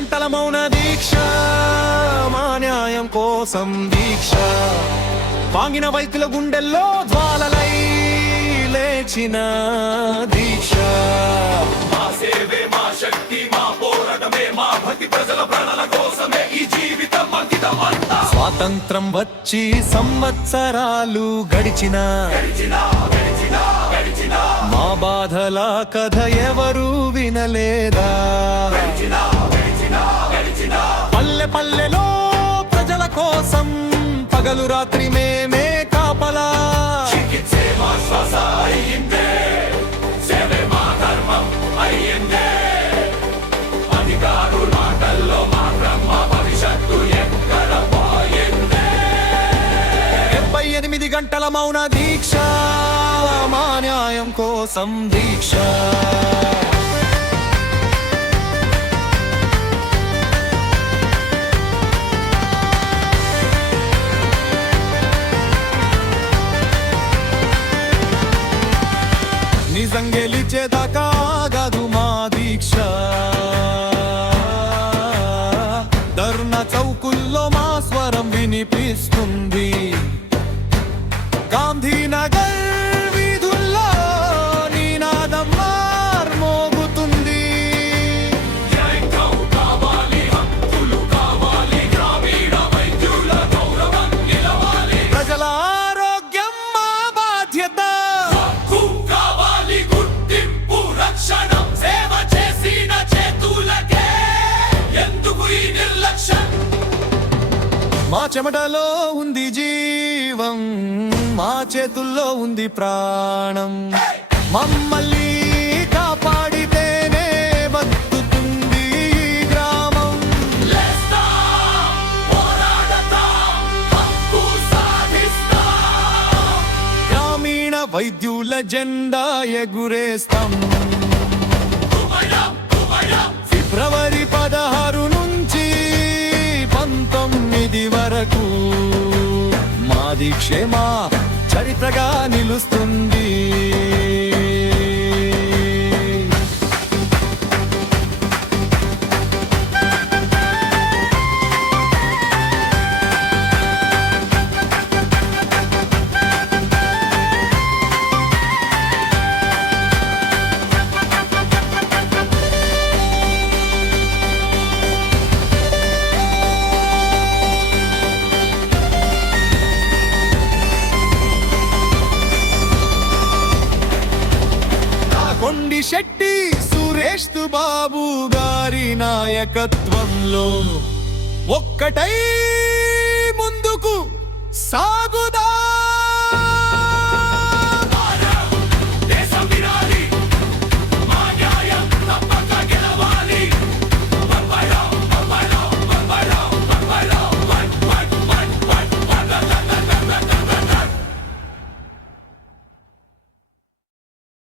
గంటల మౌన దీక్ష, మా న్యాయం కోసం దీక్ష. వాంగిన వైద్యుల గుండెల్లో జ్వాలలై లేచిన దీక్ష. మా సేవే మా శక్తి, మా పోరాటమే మా భక్తి, ప్రజల ప్రాణాల కోసమే ఈ జీవితం అంకితం అంతా. స్వాతంత్రం వచ్చి సంవత్సరాలు గడిచినా మా బాధల కథ ఎవరు వినలేదా? పల్లె పల్లెలో ప్రజల కోసం పగలు రాత్రి మేమే కాపలా. చికిత్సే మా శ్వాస అయ్యిందే, సేవే మా ధర్మం అయ్యిందే. అధికారుల మాటల్లో మా బ్రహ్మ భవిష్యత్తు ఎక్కడ పోయిందే. 78 గంటల మౌన దీక్ష, మా న్యాయం కోసం దీక్ష. నిజం గెలిచేదాకా ఆగదు మా దీక్ష. ధర్నా చౌకుల్లో మా స్వరం వినిపిస్తుంది. గాంధీనగర్ వీధుల్లో నినాదం మార్మోగుతుంది. న్యాయం కావాలి, హక్కులు కావాలి, గ్రామీణ వైద్యుల గౌరవం నిలవాలి. ప్రజల ఆరోగ్యం మా బాధ్యత. హక్కు కావాలి, గుర్తింపు రక్షణ, సేవ చేసిన చేతులకే ఎందుకు ఈ నిర్లక్ష్యం? మా చెమటలో ఉంది జీవం, మా చేతుల్లో ఉంది ప్రాణం. మమ్మల్ని కాపాడితేనే బతుకుతుంది ఈ గ్రామం. లేస్తాం, పోరాడతాం, హక్కు సాధిస్తాం. గ్రామీణ వైద్యుల జెండా ఎగురేస్తాం. ఉమయం, ఉమయం. ఫిబ్రవరి 16 నుంచి 19 వరకు మా దీక్షే మా చరిత్రగా నిలుస్తుంది. కొండి శెట్టి సురేష్ బాబు గారి నాయకత్వంలో ఒక్కటై ముందుకు సాగుదా.